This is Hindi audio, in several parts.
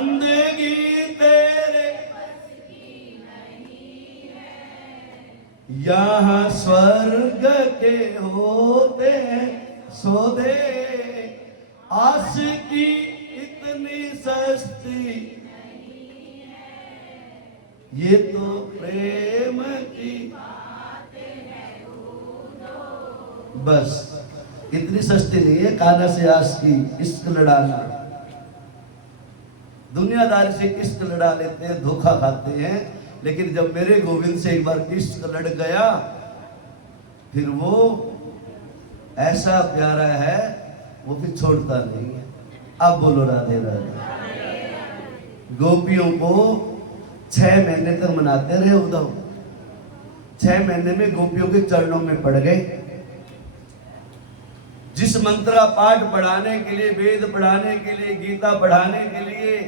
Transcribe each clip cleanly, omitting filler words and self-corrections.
बंदगी तेरे यहाँ स्वर्ग के होते सौदे, आशिकी इतनी सस्ती, ये तो प्रेम की बस इतनी सस्ती नहीं है। काना से आशिकी इश्क लड़ाना, दुनियादारी से इश्क लड़ा लेते हैं, धोखा खाते हैं, लेकिन जब मेरे गोविंद से एक बार इश्क लड़ गया फिर वो ऐसा प्यारा है, वो फिर छोड़ता नहीं है। अब बोलो राधे राधे। गोपियों को 6 महीने तक मनाते रहे उद्धव। 6 महीने में गोपियों के चरणों में पड़ गए। जिस मंत्र का पाठ पढ़ाने के लिए, वेद पढ़ाने के लिए, गीता पढ़ाने के लिए,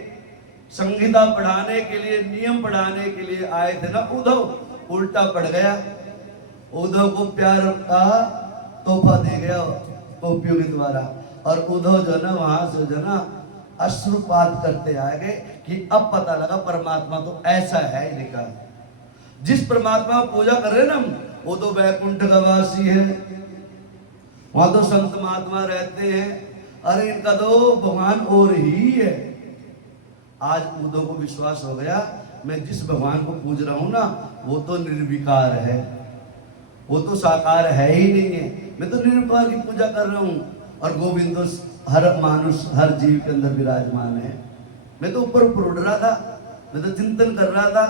संगीता पढ़ाने के लिए, नियम पढ़ाने के लिए आए थे ना उद्धव, उल्टा पड़ गया। उद्धव को प्यार का तोहफा दे गया गोपियों के द्वारा, और उद्धव जो ना वहां से जो ना अश्रुपात करते आ गए कि अब पता लगा परमात्मा तो ऐसा है ही लिखा। जिस परमात्मा की पूजा कर रहे ना हम, वो तो वैकुंठ का वासी है, वहां तो संत महात्मा रहते हैं। अरे इनका तो भगवान और ही है। आज उद्धव को विश्वास हो गया, मैं जिस भगवान को पूज रहा हूं ना वो तो निर्विकार है, वो तो साकार है ही नहीं है, मैं तो निरुपार की पूजा कर रहा हूं। और गोविंद तो हर मानुष, हर जीव के अंदर विराजमान है। मैं तो ऊपर ऊपर उड़ रहा था, मैं तो चिंतन कर रहा था,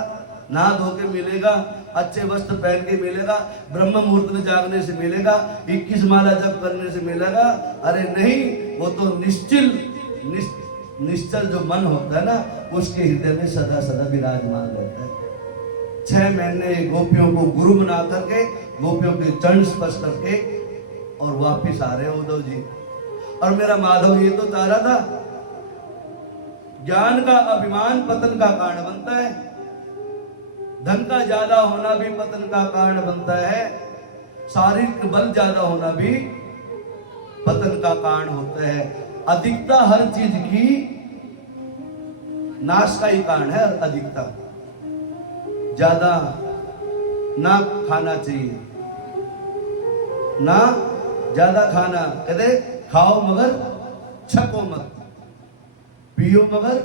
नहा धो के मिलेगा, अच्छे वस्त्र पहन के मिलेगा, ब्रह्म मुहूर्त में जागने से मिलेगा, 21 माला जप करने से मिलेगा। अरे नहीं, वो तो निश्चल जो मन होता है ना, उसके हृदय में सदा सदा विराजमान रहता है। 6 महीने गोपियों को गुरु बना करके, गोपियों के चरण स्पर्श करके और वापिस आ रहे उद्धव जी। और मेरा माधव ये तो चाह रहा था, ज्ञान का अभिमान पतन का कारण बनता है, धन का ज्यादा होना भी पतन का कारण बनता है, शारीरिक बल ज्यादा होना भी पतन का कारण होता है। अधिकता हर चीज की नाश का ही कारण है। अधिकता, ज्यादा ना खाना चाहिए, ना ज्यादा खाना। कहते खाओ मगर छको मत, पियो मगर,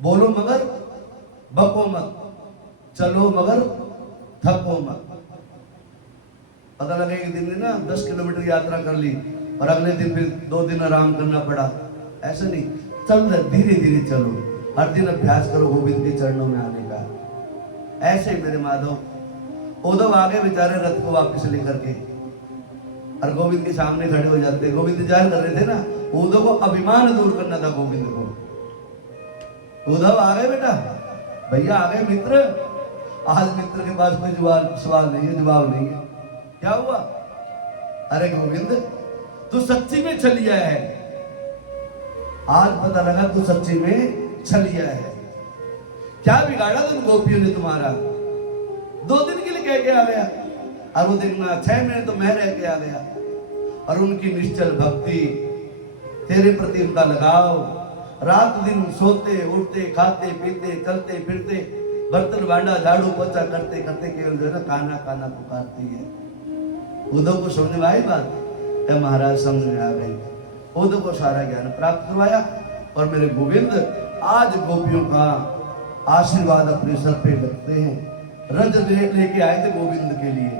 बोलो मगर बको मत, चलो मगर थको मत। पता लगे एक दिन में ना 10 किलोमीटर यात्रा कर ली और अगले दिन फिर 2 दिन आराम करना पड़ा, ऐसा नहीं। चल धीरे धीरे चलो, हर दिन अभ्यास करो गोविंद के चरणों में आने का। ऐसे मेरे माधव उद्धव आगे बेचारे रथ को वापस लेकर के, और गोविंद के सामने खड़े हो जाते। गोविंद इंतजार कर रहे थे ना, उद्धव को अभिमान दूर करना था गोविंद को। उद्धव आ गए बेटा, भैया आ गए मित्र। आज मित्र के पास कोई सवाल नहीं है, जवाब नहीं है। क्या हुआ? अरे गोविंद तू सच्ची में छलिया है, आज पता लगा तू सच्ची में छलिया है। क्या बिगाड़ा तुम गोपियों ने तुम्हारा? 2 दिन के लिए कह के आ गया, और वो देखना 6 महीने तो मैं रह के आ गया। और उनकी निश्चल भक्ति, तेरे प्रति उनका लगाव, रात दिन सोते उठते खाते पीते चलते फिरते, बर्तन भांडा झाड़ू पोछा करते करते केवल जो है ना काना काना पुकारती है। उद्धव को समझ में आई बात, क्या महाराज समझ में आ गई। उद्धव को सारा ज्ञान प्राप्त करवाया, और मेरे गोविंद आज गोपियों का आशीर्वाद अपने सर पे रखते हैं। रज लेके आए थे गोविंद के लिए,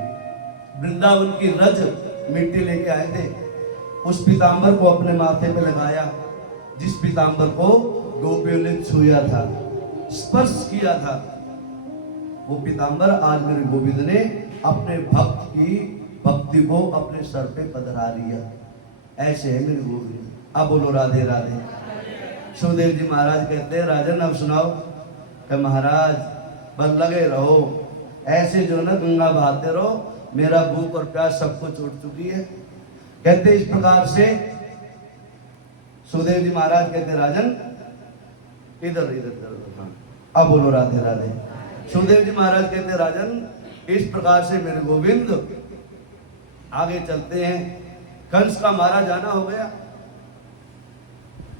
वृंदावन की रज मिट्टी लेके आए थे। उस पीतांबर को अपने माथे पे लगाया, जिस पीतांबर को गोपियों ने छुआ था, स्पर्श किया था। वो पीतांबर आज मेरे गोविंद ने अपने भक्त की भक्ति को अपने सर पे पधरा लिया। ऐसे है मेरे गोविंद। अब बोलो राधे राधे। सुखदेव जी महाराज कहते हैं, राजन अब सुनाओ। कि महाराज बस लगे रहो, ऐसे जो ना गंगा बहाते रहो, मेरा भूख और प्यास सबको छूट चुकी है। कहते इस प्रकार से सुखदेव जी महाराज कहते, राजन इधर इधर हाँ, अब बोलो राधे राधे। सुखदेव जी महाराज कहते, राजन इस प्रकार से मेरे गोविंद आगे चलते हैं। कंस का मारा जाना हो गया,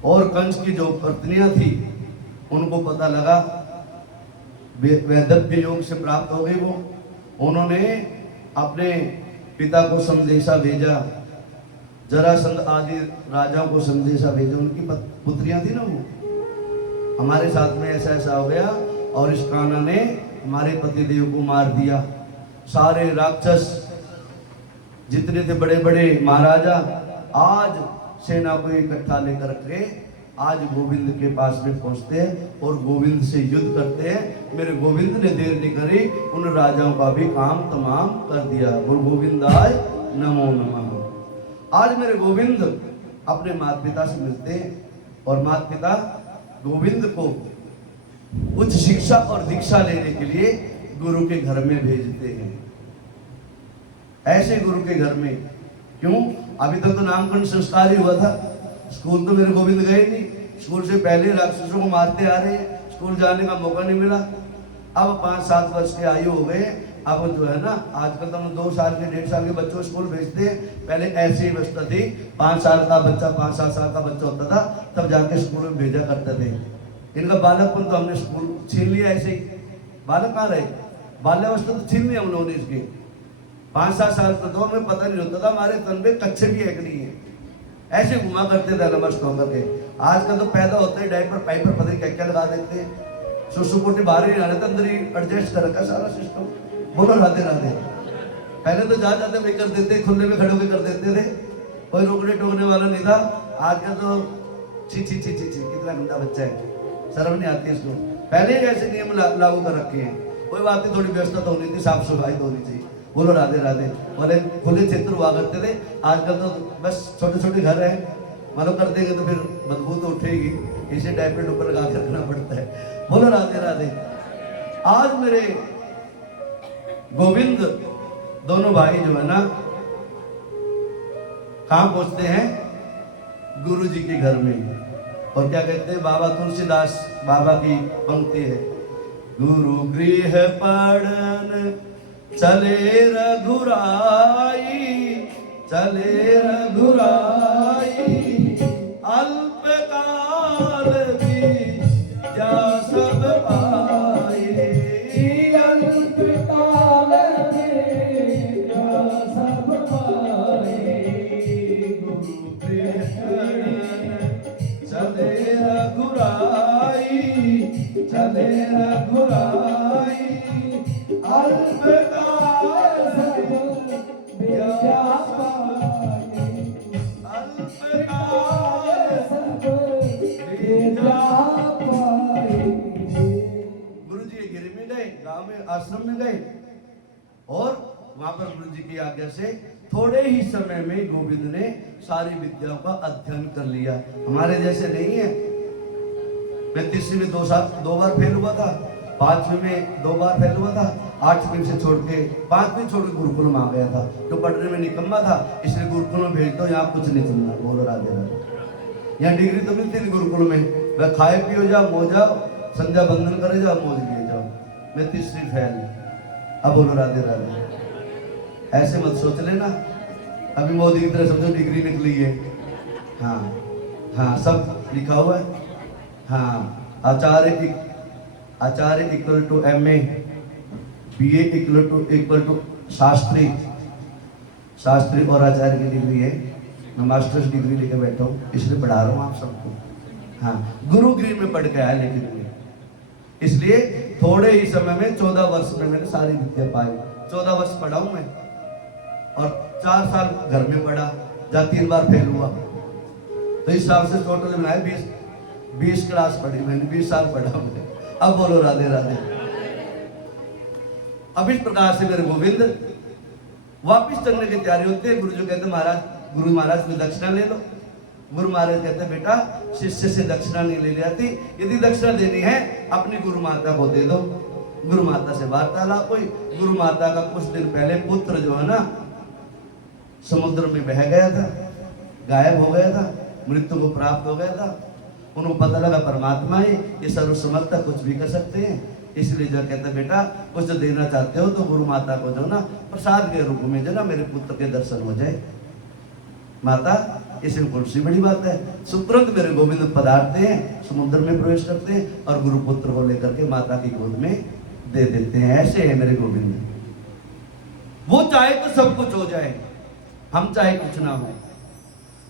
और कंस की जो पत्नियां थी उनको पता लगा, वैदव्य योग से प्राप्त हो गई वो। उन्होंने अपने पिता को संदेशा भेजा, जरासंध आदि राजाओं को संदेशा भेजा, उनकी पुत्रियां थी ना वो, हमारे साथ में ऐसा ऐसा हो गया और इस कान्हा ने हमारे पतिदेव को मार दिया। सारे राक्षस जितने थे बड़े बड़े महाराजा आज सेना को इकट्ठा लेकर के आज गोविंद के पास में पहुंचते हैं और गोविंद से युद्ध करते हैं। मेरे गोविंद ने देर नहीं करी, उन राजाओं का भी काम तमाम कर दिया। बोल गोविंदाय नमो नमः। आज मेरे गोविंद अपने माता पिता से मिलते हैं और माता पिता गोविंद को उच्च शिक्षा और दीक्षा लेने के लिए गुरु के घर में भेजते हैं। ऐसे गुरु के घर में क्यों? अभी तक तो नामकरण संस्कार ही हुआ था, स्कूल तो मेरे गोविंद गए नहीं। स्कूल से पहले राक्षसों को मारते आ रहे हैं, स्कूल जाने का मौका नहीं मिला। अब 5-7 वर्ष के आयु हो गए, अब जो है ना आजकल तो हम 2 साल के 1.5 साल के बच्चों को स्कूल भेजते हैं। पहले ऐसी ही व्यवस्था थी, 5 साल का बच्चा 5-7 साल का बच्चा होता था तब जाके स्कूल में भेजा करते थे। इनका बालकपन तो हमने स्कूल छीन लिया, ऐसे ही बालक कहाँ रहे, बाल्यावस्था तो छीन लिया हम लोगों ने इसकी। 5-7 साल तक तो हमें पता नहीं होता था हमारे तन में कच्चे भी है कि नहीं है, ऐसे घुमा करते थे नमस्त होकर के। आजकल तो पैदा होते ही डायपर पाइपर पता नहीं क्या क्या लगा देते हैं, सुसुपोटी बाहर ही आने अंदर ही एडजस्ट कर रखा सारा सिस्टम। बोलो राधे राधे। पहले तो जा जाते वही कर देते, खुले में खड़े होकर कर देते थे, कोई रोकने टोकने वाला नहीं था। आजकल तो ची ची ची ची ची कितना गंदा बच्चा है, शर्म नहीं आती इसको। पहले ही ऐसे नियम लागू कर रखे हैं, कोई बात नहीं, थोड़ी व्यवस्था तो होनी थी, साफ सफाई तो होनी चाहिए। बोलो राधे राधे। बोले खुले क्षेत्र हुआ करते थे, आजकल तो बस छोटे छोटे घर है, मालूम कर देंगे तो फिर बदबू तो उठेगी, इसे डायपर ऊपर लगा के रखना पड़ता है। बोलो राधे राधे। आज मेरे गोविंद दोनों भाई जो है ना कहां पहुंचते हैं? गुरु जी के घर में। और क्या कहते हैं? बाबा तुलसीदास बाबा की पंक्ति है, गुरु गृह पढ़न चले रघुराई, चले रघुराई, अल्प काल बीजा सब पाए, अल्प काल बीजा सब पाए, गुरु गृह चले रघुराई, चले रघुराई, अल्प आश्रम में गए और वहां पर गुरु जी की आज्ञा से थोड़े ही समय में गोविंद ने सारी विद्याओं का अध्ययन कर लिया। हमारे जैसे नहीं है, मैं 3वीं में 2 बार फेल हुआ था, 5वीं में 2 बार फेल हुआ था, 8वीं से छोड़ के 5वीं छोड़ के गुरुकुल में आ गया था। जो पढ़ने में निकम्मा था इसलिए गुरुकुल में भेज दो, यहाँ कुछ नहीं सुनना। बोलो राधे राधे। यहाँ डिग्री तो मिलती थी गुरुकुल में, वह खाए पियो जाओ, मो जाओ, संध्या बंधन करे जाओ, मौज लिए जाओ। मैं 3री फेल। अब बोलो राधे राधे। ऐसे मत सोच लेना अभी मोदी की तरह समझो डिग्री निकली है। हाँ हाँ सब लिखा हुआ है। हाँ Acharya equal to MA, BA equal to Shastri, Shastri और आचार्य की डिग्री है। मैं मास्टर्स डिग्री लेकर बैठा हूँ, इसलिए पढ़ा रहा हूँ आप सबको। हाँ गुरु गृह में पढ़ के आया, लेकिन इसलिए थोड़े ही समय में 14 वर्ष में मैंने सारी विद्या पाई। 14 वर्ष पढ़ा हूं मैं और 4 साल घर में पढ़ा, जहाँ 3 बार फेल हुआ। तो इस साल से टोटल बनाए 20 क्लास पढ़ी मैंने, 20 साल पढ़ा मैंने। अब बोलो राधे राधे। अब इस प्रकार से मेरे गोविंद वापिस चलने की तैयारी होते हैं। गुरु जो कहते महाराज, गुरु महाराज में दक्षिणा ले लो। गुरु महाराज कहते बेटा शिष्य से दक्षिणा नहीं ले जाती, यदि दक्षिणा देनी है अपनी गुरु माता को दे दो। गुरु माता से वार्तालाप हुई। गुरु माता का कुछ दिन पहले पुत्र जो है ना समुद्र में बह गया था, गायब हो गया था, मृत्यु को प्राप्त हो गया था। उनको पता लगा परमात्मा ही ये सर्वसमर्थ कुछ भी कर सकते हैं, इसलिए जो कहते बेटा कुछ देना चाहते हो तो गुरु माता को जो ना प्रसाद के रूप में जो ना मेरे पुत्र के दर्शन हो जाए। माता इसमें कौन सी बड़ी बात है। सुतुरंत मेरे गोविंद पधारते हैं, समुद्र में प्रवेश करते हैं और गुरुपुत्र को लेकर के माता की गोद में दे देते हैं। ऐसे है मेरे गोविंद। वो चाहे तो सब कुछ हो जाए, हम चाहे कुछ ना हो।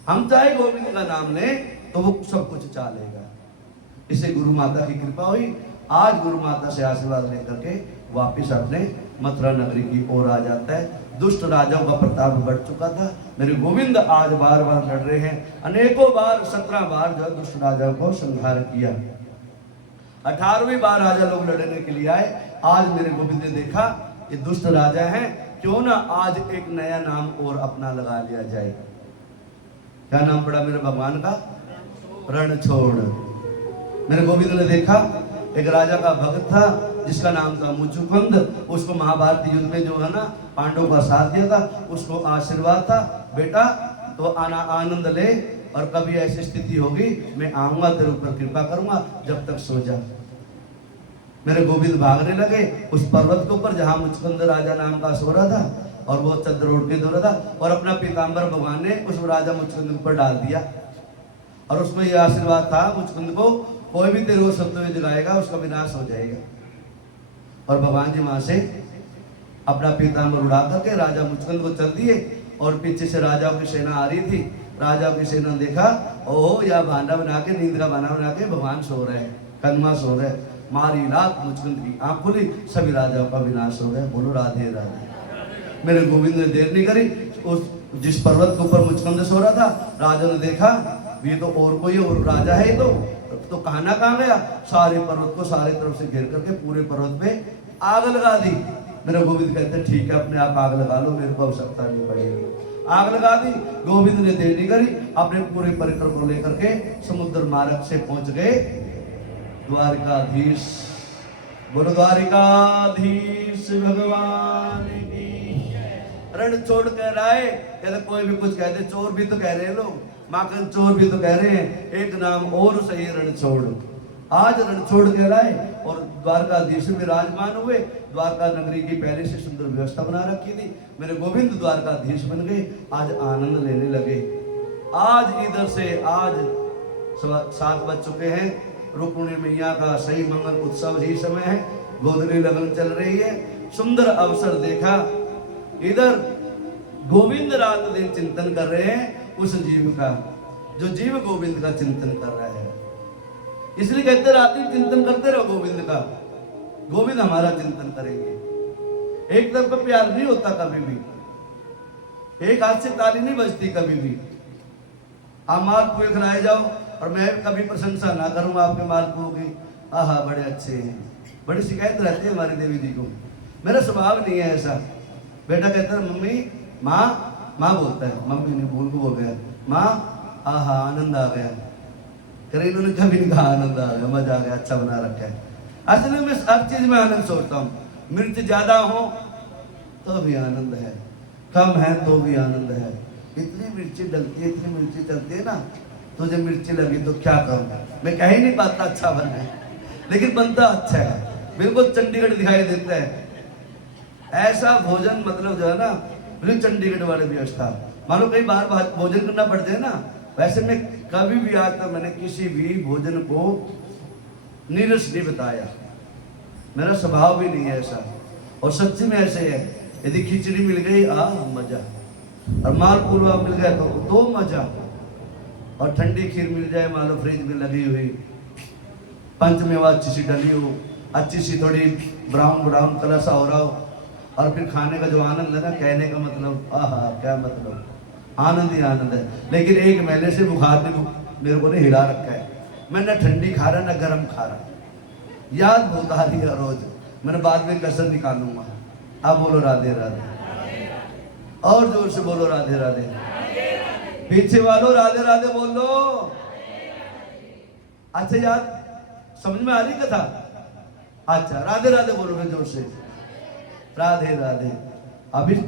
हम चाहे गोविंद का नाम लें तो वो सब कुछ चाह लेगा। इसे गुरु माता की कृपा हुई। आज गुरु माता से आशीर्वाद लेकर के वापिस अपने मथुरा नगरी की ओर आ जाता है। दुष्ट राजाओं का प्रताप बढ़ चुका था। मेरे गोविंद आज बार बार लड़ रहे हैं। अनेकों बार 17 बार जो है दुष्ट राजाओं को संहार किया। 18वीं बार राजा लोग लड़ने के लिए आए। आज मेरे गोविंद ने देखा ये दुष्ट राजा हैं, क्यों ना आज एक नया नाम और अपना लगा लिया जाए। क्या नाम पड़ा मेरे भगवान का? रणछोड़। मेरे गोविंद ने देखा एक राजा का भक्त था जिसका नाम था मुचुकुंद। उसको महाभारत युद्ध में जो है ना पांडवों का साथ दिया था। उसको आशीर्वाद था, बेटा तो आनंद ले और कभी ऐसी स्थिति होगी मैं आऊंगा तेरे ऊपर कृपा करूंगा, जब तक सो जा। मेरे गोविंद भागने लगे उस पर्वत के ऊपर जहां मुचकुंद राजा नाम का सो रहा था और वो चद्र ओढ़ के सो रहा था और अपना पीताम्बर भगवान ने उस राजा मुचकुंद पर डाल दिया। और उसमें यह आशीर्वाद था मुचकुंद को, कोई भी तेरे को सत्य में जगाएगा उसका विनाश हो जाएगा। और भगवान जी वहां से अपना पीताम्बर उड़ा करके राजा मुचकुंद को चल दिए और पीछे से राजाओं की सेना आ रही थी। राजाओं की सेना ने देखा, ओहो यह बहाना बना के, नींद का बहाना बना के भगवान सो रहे हैं, कन्वा सो रहे हैं। मारी रात मुचकुंद की आंख खुली, सभी राजाओं का विनाश हो गया। बोलो राधे राधे। मेरे गोविंद ने देर नहीं करी, उस जिस पर्वत के ऊपर मुचकुंद सो रहा था राजा ने देखा ये तो और कोई और राजा है। ये तो कहना कहाँ गया, सारे पर्वत को सारे तरफ से घेर करके पूरे पर्वत पे आग लगा दी। मेरे गोविंद कहते ठीक है अपने आप आग लगा लो, मेरे को आवश्यकता नहीं पड़ेगी। आग लगा दी। गोविंद ने देर नहीं करी, अपने पूरे परिकर को लेकर के समुद्र मार्ग से पहुंच गए द्वारिकाधीश। बोलो द्वारिकाधीश भगवान की। रणछोड़ कह रहा है, कहते कोई भी कुछ कहते, चोर भी तो कह रहे हैं लोग, माखन चोर भी तो कह रहे हैं, एक नाम और सही रणछोड़। आज रणछोड़ कह रहा है और द्वारकाधीश में विराजमान हुए। द्वारका नगरी की पहले से सुंदर व्यवस्था बना रखी थी। मेरे गोविंद द्वारकाधीश बन गए, आज आनंद लेने लगे। आज इधर से आज 7 बज चुके हैं। रुक्मिणी मैया का सही मंगल उत्सव ही समय है, गोधरी लगन चल रही है। सुंदर अवसर देखा, इधर गोविंद रात दिन चिंतन कर रहे हैं उस जीव का, जो जीव गोविंद का चिंतन कर रहा है। इसलिए कहते रात दिन चिंतन करते रहो गोविंद का, गोविंद हमारा चिंतन करेंगे। एक तरफ प्यार नहीं होता कभी भी, एक हाथ से ताली नहीं बजती कभी भी। आप मालपुए खिलाए जाओ और मैं कभी प्रशंसा ना करूं आपके मालपुओं की, आहा बड़े अच्छे हैं, बड़ी शिकायत रहती है हमारी देवी जी को। मेरा स्वभाव नहीं है ऐसा। बेटा कहता है मम्मी, माँ बोलता है, मम्मी ने भूल को बोल गया, माँ आहा आनंद आ गया। करे इन्होंने कभी नहीं कहा आनंद आ गया, मजा आ गया, अच्छा बना रखा है। असल में मैं हर चीज में आनंद सोचता हूँ। मिर्च ज्यादा हो तो भी आनंद है, कम है तो भी आनंद है। इतनी मिर्ची डलती है, इतनी मिर्ची चलती है ना, तो जब मिर्ची लगी तो क्या करूँ, मैं कह ही नहीं पाता अच्छा बना है, लेकिन बनता अच्छा है, बिल्कुल चंडीगढ़ दिखाई देता है। ऐसा भोजन मतलब जो है ना बिल्कुल चंडीगढ़ वाली व्यवस्था। मानो कई बार भोजन करना पड़ता है ना, वैसे मैं कभी भी आज तक मैंने किसी भी भोजन को नीरस नहीं बताया, मेरा स्वभाव भी नहीं है ऐसा। और सच्ची में ऐसे है, यदि खिचड़ी मिल गई मजा, और मालपुआ मिल गया तो मजा, और ठंडी खीर मिल जाए मान लो फ्रिज में लगी हुई, पंचमेवा अच्छी सी डली हो, अच्छी सी थोड़ी ब्राउन कलर सा हो रहा हो, और फिर खाने का जो आनंद है ना, कहने का मतलब आहा क्या मतलब, आनंद ही आनंद है। लेकिन एक महीने से बुखार ने मेरे को नहीं हिला रखा है, मैं न ठंडी खा रहा न गर्म खा रहा, याद बहुत आ रही है रोज। मैंने बाद में कसर निकालूंगा। आप बोलो राधे राधे, और जोर से बोलो राधे राधे। पीछे वालों राधे राधे बोलो। अच्छा यार समझ में आ रही कथा? अच्छा राधे राधे बोलो जोर से, राधे राधे। अभी